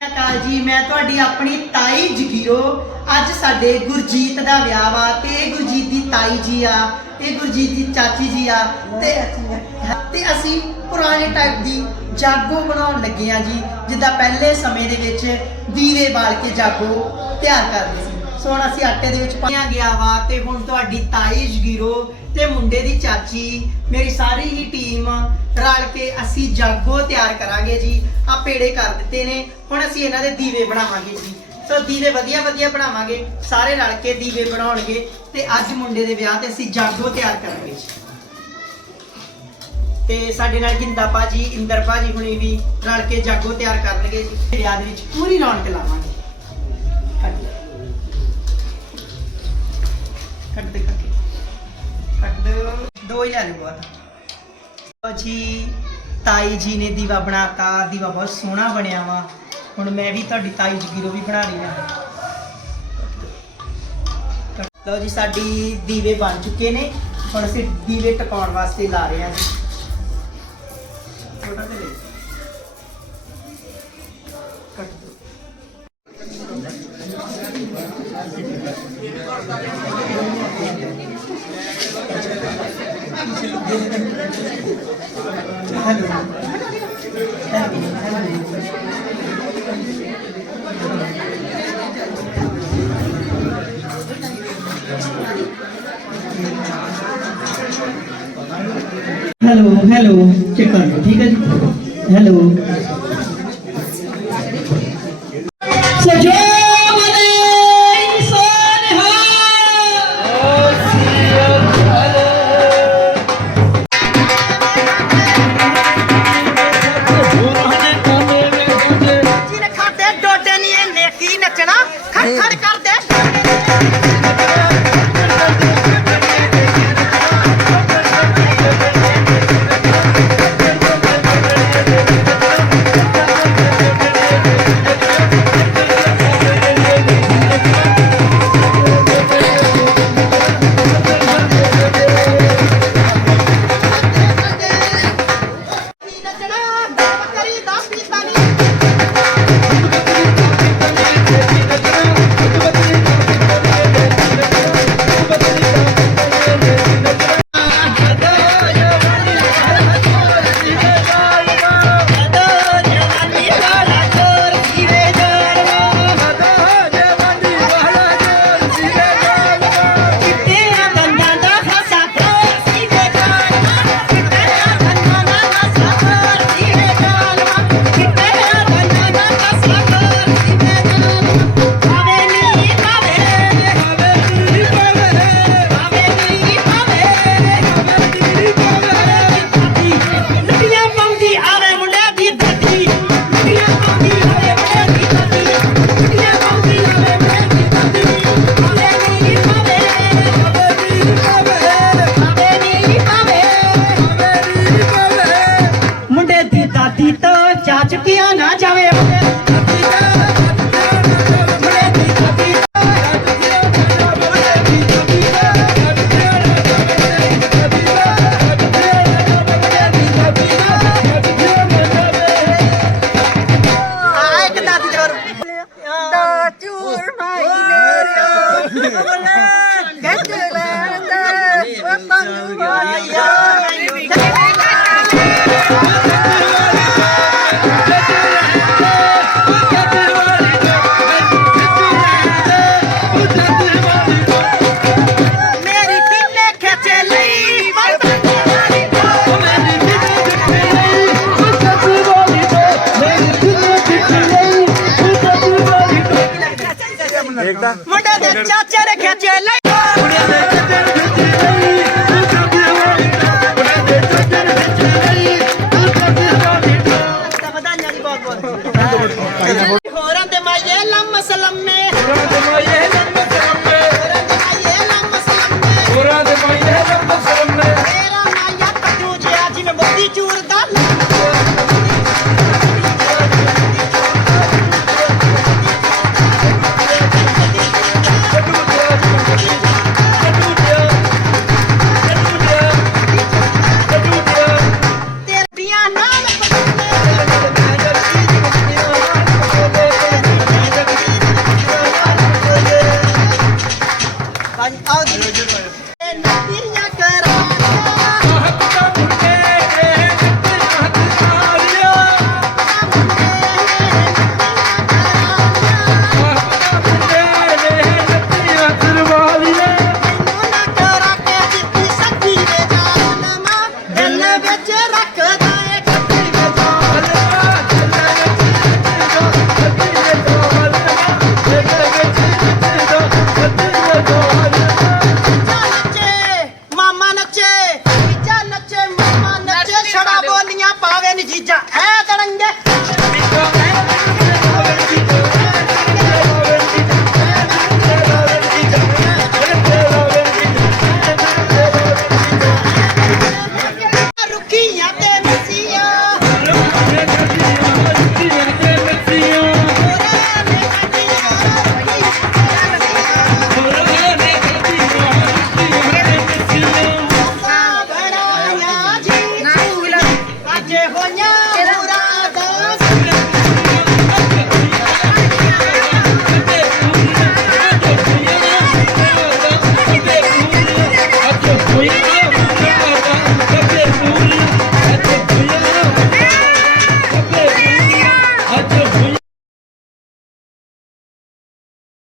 ਅਕਾਲ ਜੀ, ਮੈਂ ਤੁਹਾਡੀ ਆਪਣੀ ਤਾਈ ਜਗੀਰੋ। ਅੱਜ ਸਾਡੇ ਗੁਰਜੀਤ ਦਾ ਵਿਆਹ ਵਾ ਤੇ ਇਹ ਗੁਰਜੀਤ ਦੀ ਤਾਈ ਜੀ ਆ ਇਹ ਗੁਰਜੀਤ ਦੀ ਚਾਚੀ ਜੀ ਆ, ਤੇ ਤੇ ਅਸੀਂ ਪੁਰਾਣੇ ਟਾਈਪ ਦੀ ਜਾਗੋ ਬਣਾਉਣ ਲੱਗੇ ਆ ਜੀ, ਜਿੱਦਾਂ ਪਹਿਲੇ ਸਮੇਂ ਦੇ ਵਿੱਚ ਦੀਵੇ ਬਾਲ ਕੇ ਜਾਗੋ ਤਿਆਰ ਕਰਦੇ ਸੀ। ਸੋ ਹੁਣ ਅਸੀਂ ਆਟੇ ਦੇ ਵਿੱਚ ਪਾਇਆ ਗਿਆ ਵਾ ਤੇ ਹੁਣ ਤੁਹਾਡੀ ਤਾਈ ਜਗੀਰੋ ਤੇ ਮੁੰਡੇ ਦੀ ਚਾਚੀ, ਮੇਰੀ ਸਾਰੀ ਹੀ ਟੀਮ ਰਲ ਕੇ ਅਸੀਂ ਜਾਗੋ ਤਿਆਰ ਕਰਾਂਗੇ ਜੀ। ਆ ਪੇੜੇ ਕਰ ਦਿੱਤੇ ਨੇ, ਹੁਣ ਅਸੀਂ ਇਹਨਾਂ ਦੇ ਦੀਵੇ ਬਣਾਵਾਂਗੇ ਜੀ। ਸੋ ਦੀਵੇ ਵਧੀਆ ਵਧੀਆ ਬਣਾਵਾਂਗੇ, ਸਾਰੇ ਰਲ ਕੇ ਦੀਵੇ ਬਣਾਉਣਗੇ ਤੇ ਅੱਜ ਮੁੰਡੇ ਦੇ ਵਿਆਹ ਤੇ ਅਸੀਂ ਜਾਗੋ ਤਿਆਰ ਕਰਾਂਗੇ ਜੀ। ਤੇ ਸਾਡੇ ਨਾਲ ਗਿੰਦਾ ਭਾਜੀ, ਇੰਦਰ ਭਾਜੀ ਹੁਣੀ ਵੀ ਰਲ ਕੇ ਜਾਗੋ ਤਿਆਰ ਕਰਨਗੇ ਜੀ। ਵਿਆਹ ਦੇ ਵਿੱਚ ਪੂਰੀ ਰੌਣਕ ਲਾਵਾਂਗੇ। ਕੱਟ ਦੇ। ਕੱਟ ਦੇ। ਦੋ ਹੀ ਲੈ ਲਓ ਬਹੁਤ ਲਓ ਜੀ, ਤਾਈ ਜੀ ਨੇ ਦੀਵਾ ਬਣਾਤਾ। ਦੀਵਾ ਬਹੁਤ ਸੋਹਣਾ ਬਣਿਆ ਵਾ। ਹੁਣ ਮੈਂ ਵੀ ਤੁਹਾਡੀ ਤਾਈ ਜਗੀਰੋ ਵੀ ਬਣਾ ਰਹੀ ਹਾਂ। ਲਓ ਜੀ, ਸਾਡੀ ਦੀਵੇ ਬਣ ਚੁੱਕੇ ਨੇ। ਹੁਣ ਅਸੀਂ ਦੀਵੇ ਟਿਕਾਉਣ ਵਾਸਤੇ ਲਾ ਰਹੇ ਹਾਂ ਜੀ। ਕੱਟ ਦਿਓ। hello. Thank you. Have a nice day. Hello দেশ erro. ਮੁੰਡੇ ਦੇ ਚਾਚੇ ਨੇ ਖਿੱਚੇ ਤਾਂ ਵਧਾਈਆਂ ਜੀ ਬਹੁਤ ਬਹੁਤ ਹੋਰਾਂ ਦੇ ਮਾਈਏ ਲੰਮ। ਸਲਮੇ